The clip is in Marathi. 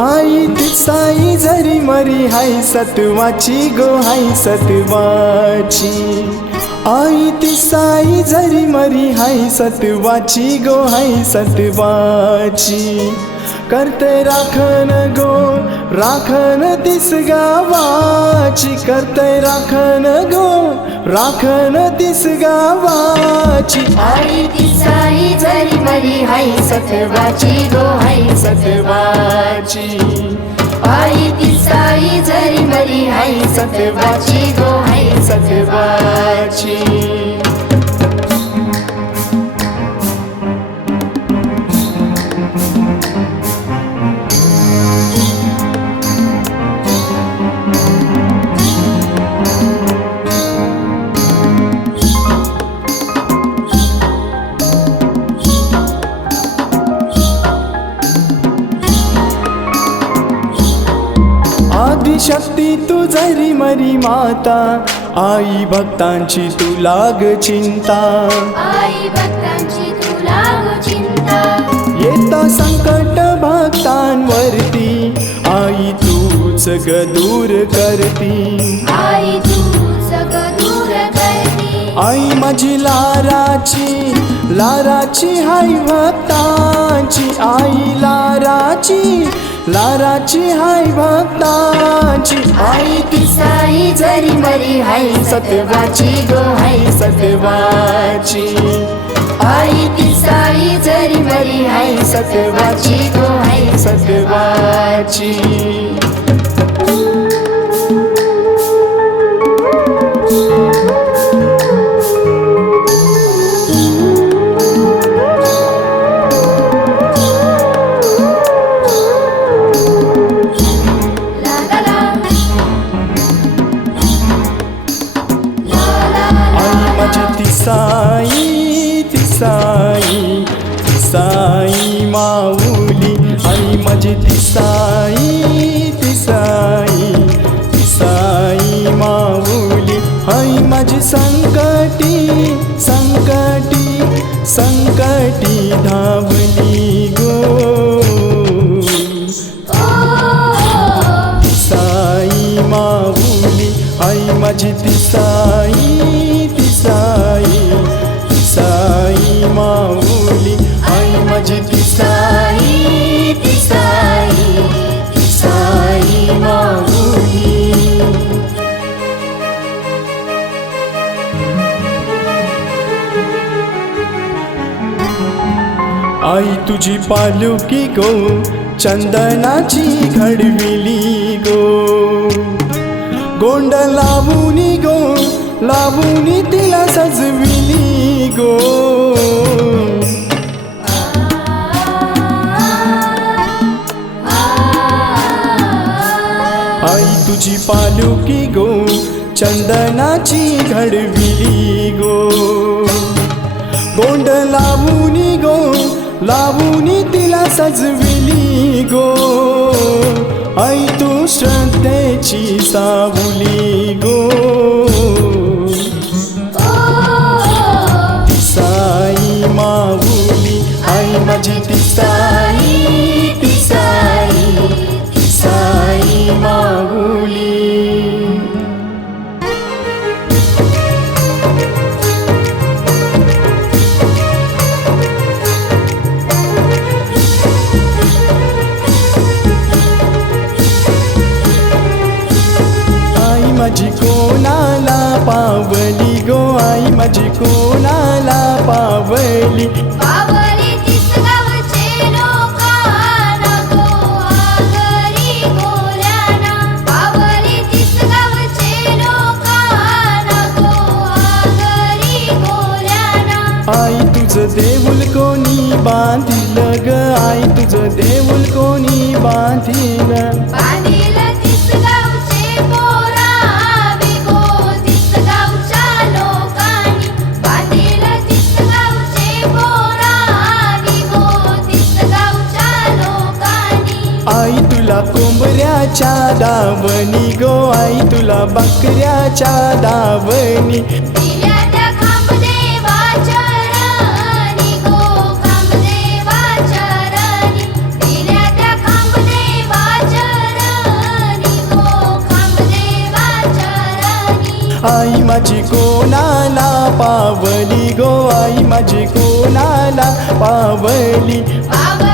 आई तिसाई जरी मरी हाय सत्वाची गो हाय सत्वाची। आई तिसाई जरी मरी हाय सत्वाची गो हाय सत्वाची। करते राखण गो राखण तिस गावाची। करते राखण गो राखण तिस गावाची। आई तिसाई जरी मरी हाय सत्वाची गो हाय सत्वाची। आई तिसाई जरी मरी हाय सत्वाची गो हाय सत्वाची। आदिशक्ती तू जरी मरी माता। आई भक्तांची तू लाग चिंता। आई भक्तांची तू लाग चिंता। येता संकट भक्तांवरती आई तूच ग दूर करती। आई तू सगळं दूर करती। आई माझी लाराची लाराची हाय भक्तांची। आई लाराची लाराची हाय भक्तांची। आई तिसाई जरी मरी हाय सत्वाची गो हाय सत्वाची। आई तिसाई जरी मरी हाय सत्वाची गो हाय सत्वाची। तिसाई तिसाई तिसाई माऊली। आई माझी तिसाई तिसाई तिसाई माऊली। आई माझी संकटी संकटी संकटी धावली गो। तिसाई माऊली आई माझी तिसाई तिसाई तिसाई माऊली। आई माझी तिसाई तिसाई तिसाई माऊली। आई तुझी पालुकी गो चंदनाची घडविली गो। गोंड लावूनी गो लावूनी तिला सजविली गो। आई तुझी पालुकी गो चंदनाची घडविली गो। गोंड लावूनी गो लावूनी तिला सजविली गो। आई तू श्रद्धेची सावली गो। तिसाई माऊली आई माझी तिसाई तिसाई तिसाई माऊली। आई माझी कोणाला पावली गो। आई माझी कोणाला पावली। पावली तीस गावचे लोकांना गो आगरी बोल्याना। पावली तीस गावचे लोकांना गो आगरी बोल्याना। आई तुझं देऊळ कोणी बांधिल ग। आई तुझं देऊळ कोणी बांधिल। बांधिल तीस गावचे पोरावी गो तीस गावच्या लोकांनी। बांधिल तीस गावचे पोरावी गो तीस गावच्या लोकांनी। आई तुला कोंबऱ्याच्या दावणी गो। आई तुला बकऱ्याच्या दावणी। दिल्या त्या खांबदेवाच्या राणी गो खांबदेवाच्या राणी। दिल्या त्या खांबदेवाच्या कोणाला पावली गो आई माझी कोणाला पावली पावली